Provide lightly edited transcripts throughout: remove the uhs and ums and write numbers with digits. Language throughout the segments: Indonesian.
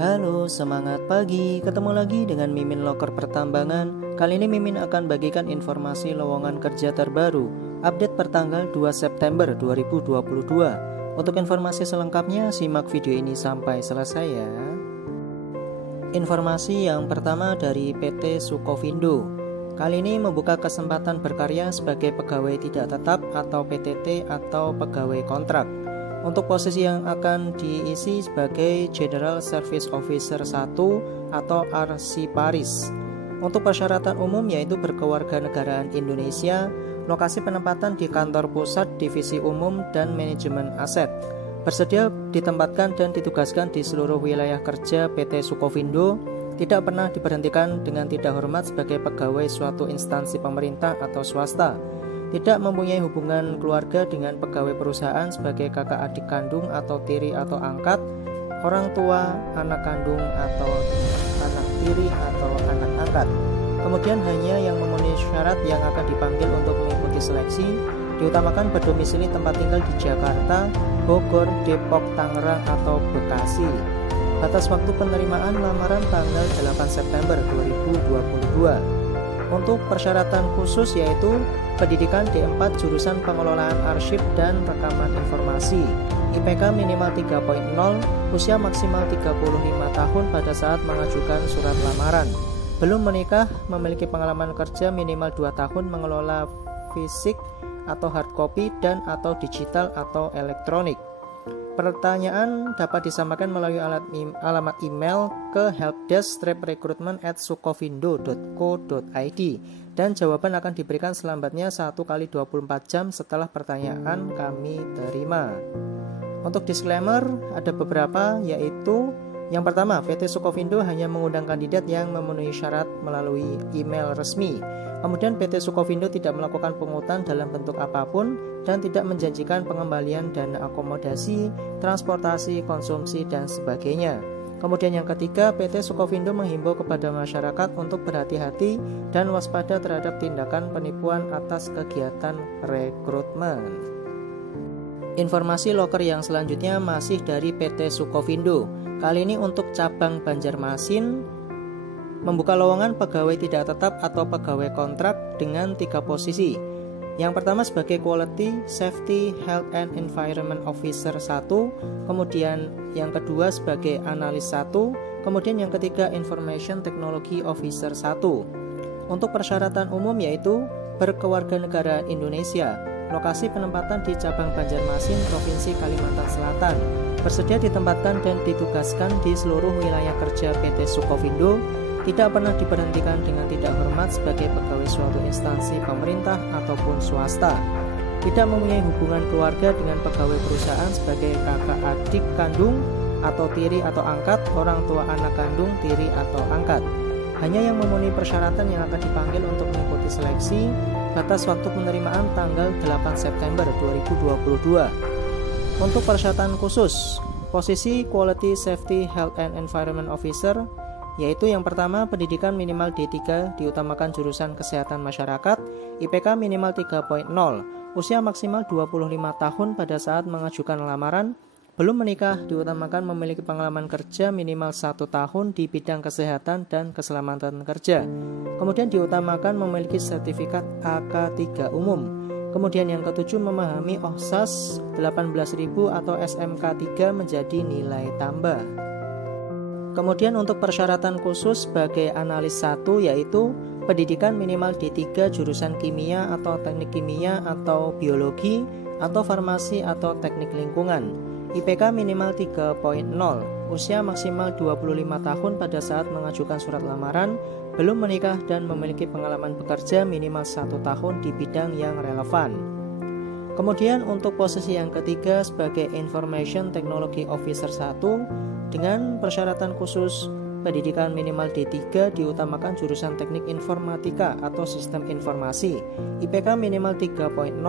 Halo, semangat pagi. Ketemu lagi dengan Mimin Loker Pertambangan. Kali ini Mimin akan bagikan informasi lowongan kerja terbaru, update pertanggal 2 September 2022. Untuk informasi selengkapnya, simak video ini sampai selesai ya. Informasi yang pertama dari PT Sukovindo. Kali ini membuka kesempatan berkarya sebagai pegawai tidak tetap atau PTT atau pegawai kontrak. Untuk posisi yang akan diisi sebagai General Service Officer 1 atau RC Paris. Untuk persyaratan umum yaitu berkewarganegaraan Indonesia, lokasi penempatan di kantor pusat divisi umum dan manajemen aset. Bersedia ditempatkan dan ditugaskan di seluruh wilayah kerja PT Sukovindo, tidak pernah diberhentikan dengan tidak hormat sebagai pegawai suatu instansi pemerintah atau swasta. Tidak mempunyai hubungan keluarga dengan pegawai perusahaan sebagai kakak adik kandung atau tiri atau angkat, orang tua, anak kandung atau anak tiri atau anak angkat. Kemudian hanya yang memenuhi syarat yang akan dipanggil untuk mengikuti seleksi, diutamakan berdomisili tempat tinggal di Jakarta, Bogor, Depok, Tangerang atau Bekasi. Batas waktu penerimaan lamaran tanggal 8 September 2022. Untuk persyaratan khusus yaitu pendidikan D4 jurusan pengelolaan arsip dan rekaman informasi, IPK minimal 3.0, usia maksimal 35 tahun pada saat mengajukan surat lamaran. Belum menikah, memiliki pengalaman kerja minimal 2 tahun mengelola fisik atau hard copy dan atau digital atau elektronik. Pertanyaan dapat disampaikan melalui alamat email ke helpdesk-recruitment@sukovindo.co.id dan jawaban akan diberikan selambatnya 1x24 jam setelah pertanyaan kami terima. Untuk disclaimer ada beberapa, yaitu yang pertama, PT Sukovindo hanya mengundang kandidat yang memenuhi syarat melalui email resmi. Kemudian PT Sukovindo tidak melakukan pungutan dalam bentuk apapun dan tidak menjanjikan pengembalian dana akomodasi, transportasi, konsumsi, dan sebagainya. Kemudian yang ketiga, PT Sukovindo menghimbau kepada masyarakat untuk berhati-hati dan waspada terhadap tindakan penipuan atas kegiatan rekrutmen. Informasi loker yang selanjutnya masih dari PT Sukovindo. Kali ini untuk cabang Banjarmasin, membuka lowongan pegawai tidak tetap atau pegawai kontrak dengan 3 posisi. Yang pertama sebagai Quality Safety Health and Environment Officer 1, kemudian yang kedua sebagai Analis 1, kemudian yang ketiga Information Technology Officer 1. Untuk persyaratan umum yaitu berkewarganegaraan Indonesia, lokasi penempatan di cabang Banjarmasin, Provinsi Kalimantan Selatan. Bersedia ditempatkan dan ditugaskan di seluruh wilayah kerja PT Sukovindo, tidak pernah diberhentikan dengan tidak hormat sebagai pegawai suatu instansi pemerintah ataupun swasta. Tidak mempunyai hubungan keluarga dengan pegawai perusahaan sebagai kakak adik kandung atau tiri atau angkat, orang tua anak kandung, tiri atau angkat. Hanya yang memenuhi persyaratan yang akan dipanggil untuk mengikuti seleksi. Batas waktu penerimaan tanggal 8 September 2022. Untuk persyaratan khusus, posisi Quality Safety Health and Environment Officer, yaitu yang pertama pendidikan minimal D3, diutamakan jurusan kesehatan masyarakat, IPK minimal 3.0, usia maksimal 25 tahun pada saat mengajukan lamaran, belum menikah, diutamakan memiliki pengalaman kerja minimal 1 tahun di bidang kesehatan dan keselamatan kerja. Kemudian diutamakan memiliki sertifikat AK3 umum. Kemudian yang ketujuh memahami OHSAS 18.000 atau SMK 3 menjadi nilai tambah. Kemudian untuk persyaratan khusus sebagai Analis 1 yaitu pendidikan minimal D3 jurusan kimia atau teknik kimia atau biologi atau farmasi atau teknik lingkungan. IPK minimal 3.0, usia maksimal 25 tahun pada saat mengajukan surat lamaran, belum menikah dan memiliki pengalaman bekerja minimal 1 tahun di bidang yang relevan. Kemudian untuk posisi yang ketiga sebagai Information Technology Officer 1 dengan persyaratan khusus pendidikan minimal D3, diutamakan jurusan teknik informatika atau sistem informasi, IPK minimal 3.0,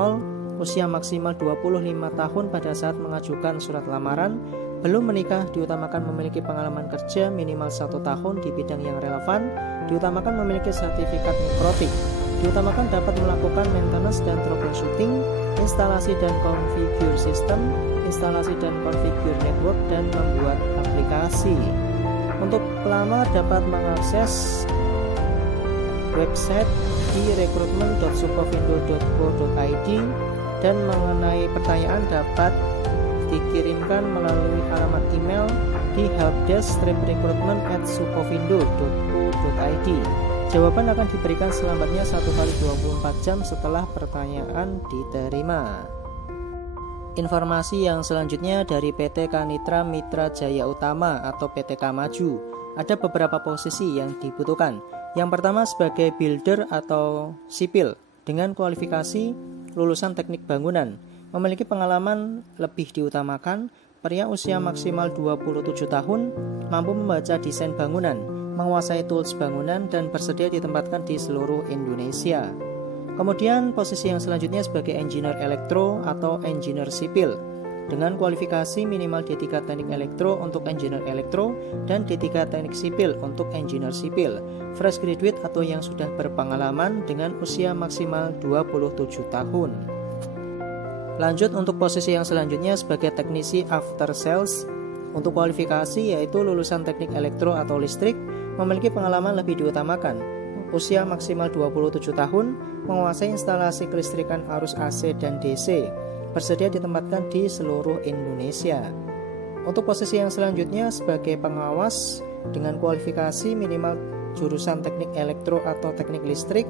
usia maksimal 25 tahun pada saat mengajukan surat lamaran, belum menikah, diutamakan memiliki pengalaman kerja minimal 1 tahun di bidang yang relevan, diutamakan memiliki sertifikat mikrotik, diutamakan dapat melakukan maintenance dan troubleshooting, instalasi dan konfigur sistem, instalasi dan konfigur network, dan membuat aplikasi. Untuk pelamar dapat mengakses website di recruitment.sukovindo.co.id dan mengenai pertanyaan dapat dikirimkan melalui alamat email di helpdesk-recruitment@sukovindo.co.id. Jawaban akan diberikan selambatnya 1x24 jam setelah pertanyaan diterima. Informasi yang selanjutnya dari PT Kanitra Mitra Jaya Utama atau PTK Maju. Ada beberapa posisi yang dibutuhkan. Yang pertama sebagai builder atau sipil dengan kualifikasi lulusan teknik bangunan. Memiliki pengalaman lebih diutamakan, pria usia maksimal 27 tahun, mampu membaca desain bangunan, menguasai tools bangunan dan bersedia ditempatkan di seluruh Indonesia. Kemudian posisi yang selanjutnya sebagai engineer elektro atau engineer sipil dengan kualifikasi minimal D3 teknik elektro untuk engineer elektro dan D3 teknik sipil untuk engineer sipil, fresh graduate atau yang sudah berpengalaman dengan usia maksimal 27 tahun. Lanjut untuk posisi yang selanjutnya sebagai teknisi after sales untuk kualifikasi yaitu lulusan teknik elektro atau listrik, memiliki pengalaman lebih diutamakan, usia maksimal 27 tahun, menguasai instalasi kelistrikan arus AC dan DC, bersedia ditempatkan di seluruh Indonesia. Untuk posisi yang selanjutnya sebagai pengawas dengan kualifikasi minimal jurusan teknik elektro atau teknik listrik,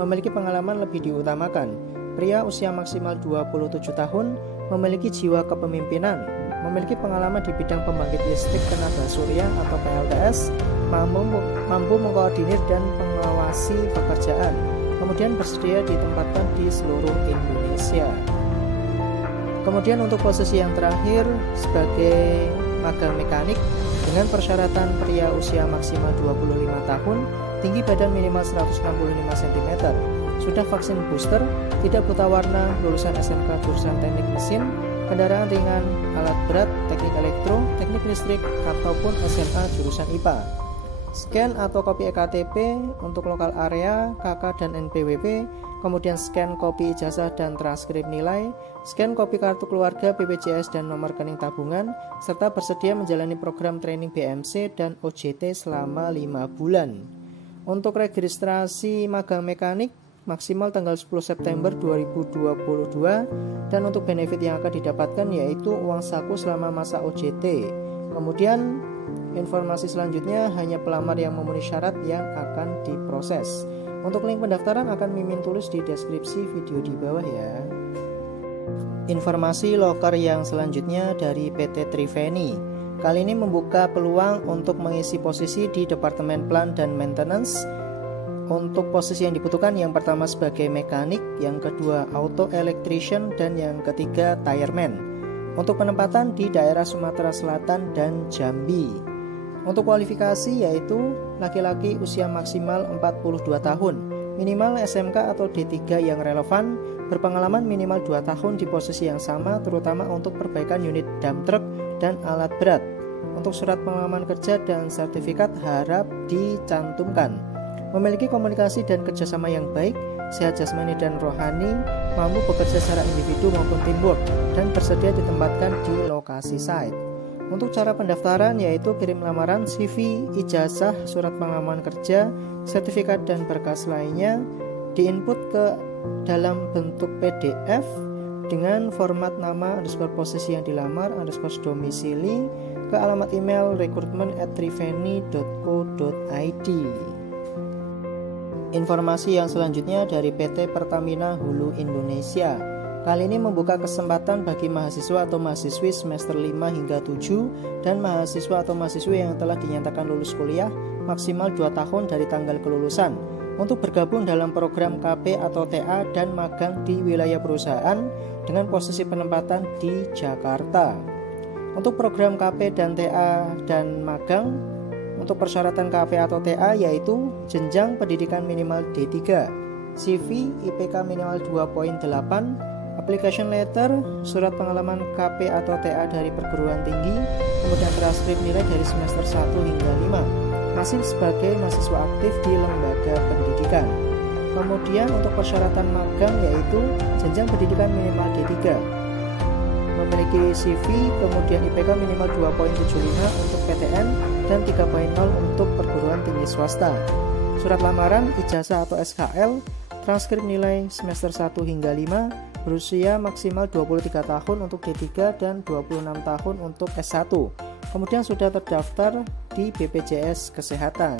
memiliki pengalaman lebih diutamakan, pria usia maksimal 27 tahun, memiliki jiwa kepemimpinan, memiliki pengalaman di bidang pembangkit listrik tenaga surya atau PLTS, mampu mengkoordinir dan mengawasi pekerjaan, kemudian bersedia ditempatkan di seluruh Indonesia. Kemudian untuk posisi yang terakhir sebagai magang mekanik dengan persyaratan pria usia maksimal 25 tahun, tinggi badan minimal 165 cm, sudah vaksin booster, tidak buta warna, lulusan SMK jurusan teknik mesin, kendaraan ringan, alat berat, teknik elektro, teknik listrik, ataupun SMA jurusan IPA. Scan atau kopi EKTP untuk lokal area, KK dan NPWP, kemudian scan kopi ijazah dan transkrip nilai, scan kopi kartu keluarga, BPJS dan nomor rekening tabungan, serta bersedia menjalani program training BMC dan OJT selama 5 bulan. Untuk registrasi magang mekanik maksimal tanggal 10 September 2022 dan untuk benefit yang akan didapatkan yaitu uang saku selama masa OJT. Kemudian informasi selanjutnya hanya pelamar yang memenuhi syarat yang akan diproses. Untuk link pendaftaran akan Mimin tulis di deskripsi video di bawah ya. Informasi loker yang selanjutnya dari PT Triveni. Kali ini membuka peluang untuk mengisi posisi di Departemen Plan dan Maintenance. Untuk posisi yang dibutuhkan yang pertama sebagai mekanik, yang kedua auto electrician, dan yang ketiga tireman. Untuk penempatan di daerah Sumatera Selatan dan Jambi. Untuk kualifikasi yaitu laki-laki usia maksimal 42 tahun, minimal SMK atau D3 yang relevan, berpengalaman minimal 2 tahun di posisi yang sama terutama untuk perbaikan unit dump truck dan alat berat. Untuk surat pengalaman kerja dan sertifikat harap dicantumkan. Memiliki komunikasi dan kerjasama yang baik, sehat jasmani dan rohani, mampu bekerja secara individu maupun teamwork, dan bersedia ditempatkan di lokasi site. Untuk cara pendaftaran yaitu kirim lamaran, CV, ijazah, surat pengalaman kerja, sertifikat dan berkas lainnya, diinput ke dalam bentuk PDF dengan format nama _ posisi yang dilamar _ domisili ke alamat email recruitment@triveni.co.id. Informasi yang selanjutnya dari PT Pertamina Hulu Indonesia. Kali ini membuka kesempatan bagi mahasiswa atau mahasiswi semester 5 hingga 7 dan mahasiswa atau mahasiswi yang telah dinyatakan lulus kuliah maksimal 2 tahun dari tanggal kelulusan untuk bergabung dalam program KP atau TA dan magang di wilayah perusahaan dengan posisi penempatan di Jakarta. Untuk program KP dan TA dan magang, untuk persyaratan KP atau TA yaitu jenjang pendidikan minimal D3, CV, IPK minimal 2.8, application letter, surat pengalaman KP atau TA dari perguruan tinggi, kemudian transkrip nilai dari semester 1 hingga 5, masih sebagai mahasiswa aktif di lembaga pendidikan. Kemudian untuk persyaratan magang yaitu jenjang pendidikan minimal D3, memiliki CV, kemudian IPK minimal 2.75 untuk PTN, dan 3.0 untuk perguruan tinggi swasta. Surat lamaran, ijazah atau SKL, transkrip nilai semester 1 hingga 5, berusia maksimal 23 tahun untuk D3 dan 26 tahun untuk S1. Kemudian sudah terdaftar di BPJS Kesehatan.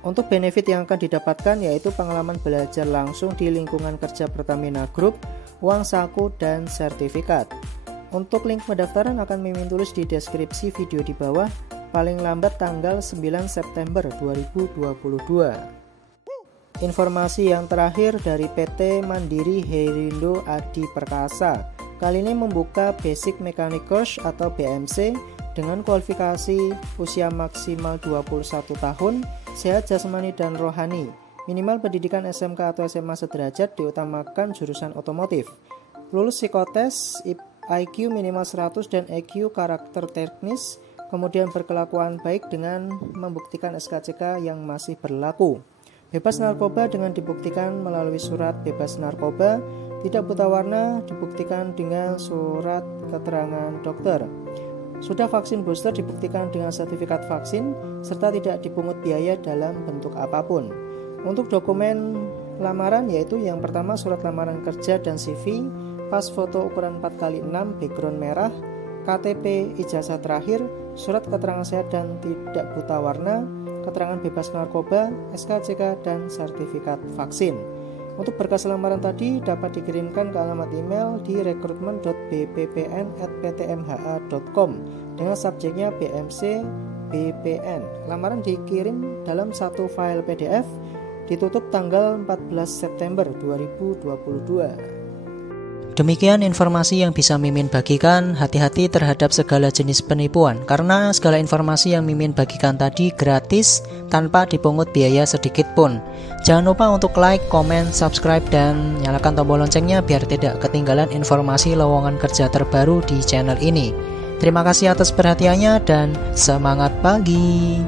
Untuk benefit yang akan didapatkan yaitu pengalaman belajar langsung di lingkungan kerja Pertamina Group, uang saku, dan sertifikat. Untuk link pendaftaran akan Mimin tulis di deskripsi video di bawah, paling lambat tanggal 9 September 2022. Informasi yang terakhir dari PT Mandiri Herindo Adi Perkasa. Kali ini membuka Basic Mechanic Course atau BMC dengan kualifikasi usia maksimal 21 tahun, sehat jasmani dan rohani. Minimal pendidikan SMK atau SMA sederajat, diutamakan jurusan otomotif. Lulus psikotes, IQ minimal 100 dan EQ karakter teknis, kemudian berkelakuan baik dengan membuktikan SKCK yang masih berlaku. Bebas narkoba dengan dibuktikan melalui surat bebas narkoba, tidak buta warna dibuktikan dengan surat keterangan dokter. Sudah vaksin booster dibuktikan dengan sertifikat vaksin, serta tidak dipungut biaya dalam bentuk apapun. Untuk dokumen lamaran yaitu yang pertama surat lamaran kerja dan CV, pas foto ukuran 4x6 background merah, KTP, ijazah terakhir, surat keterangan sehat dan tidak buta warna, keterangan bebas narkoba, SKCK, dan sertifikat vaksin. Untuk berkas lamaran tadi dapat dikirimkan ke alamat email di rekrutmen.bppn@ptmha.com dengan subjeknya BMC BPN. Lamaran dikirim dalam satu file PDF, ditutup tanggal 14 September 2022. Demikian informasi yang bisa Mimin bagikan. Hati-hati terhadap segala jenis penipuan, karena segala informasi yang Mimin bagikan tadi gratis tanpa dipungut biaya sedikit pun. Jangan lupa untuk like, komen, subscribe, dan nyalakan tombol loncengnya biar tidak ketinggalan informasi lowongan kerja terbaru di channel ini. Terima kasih atas perhatiannya dan semangat pagi.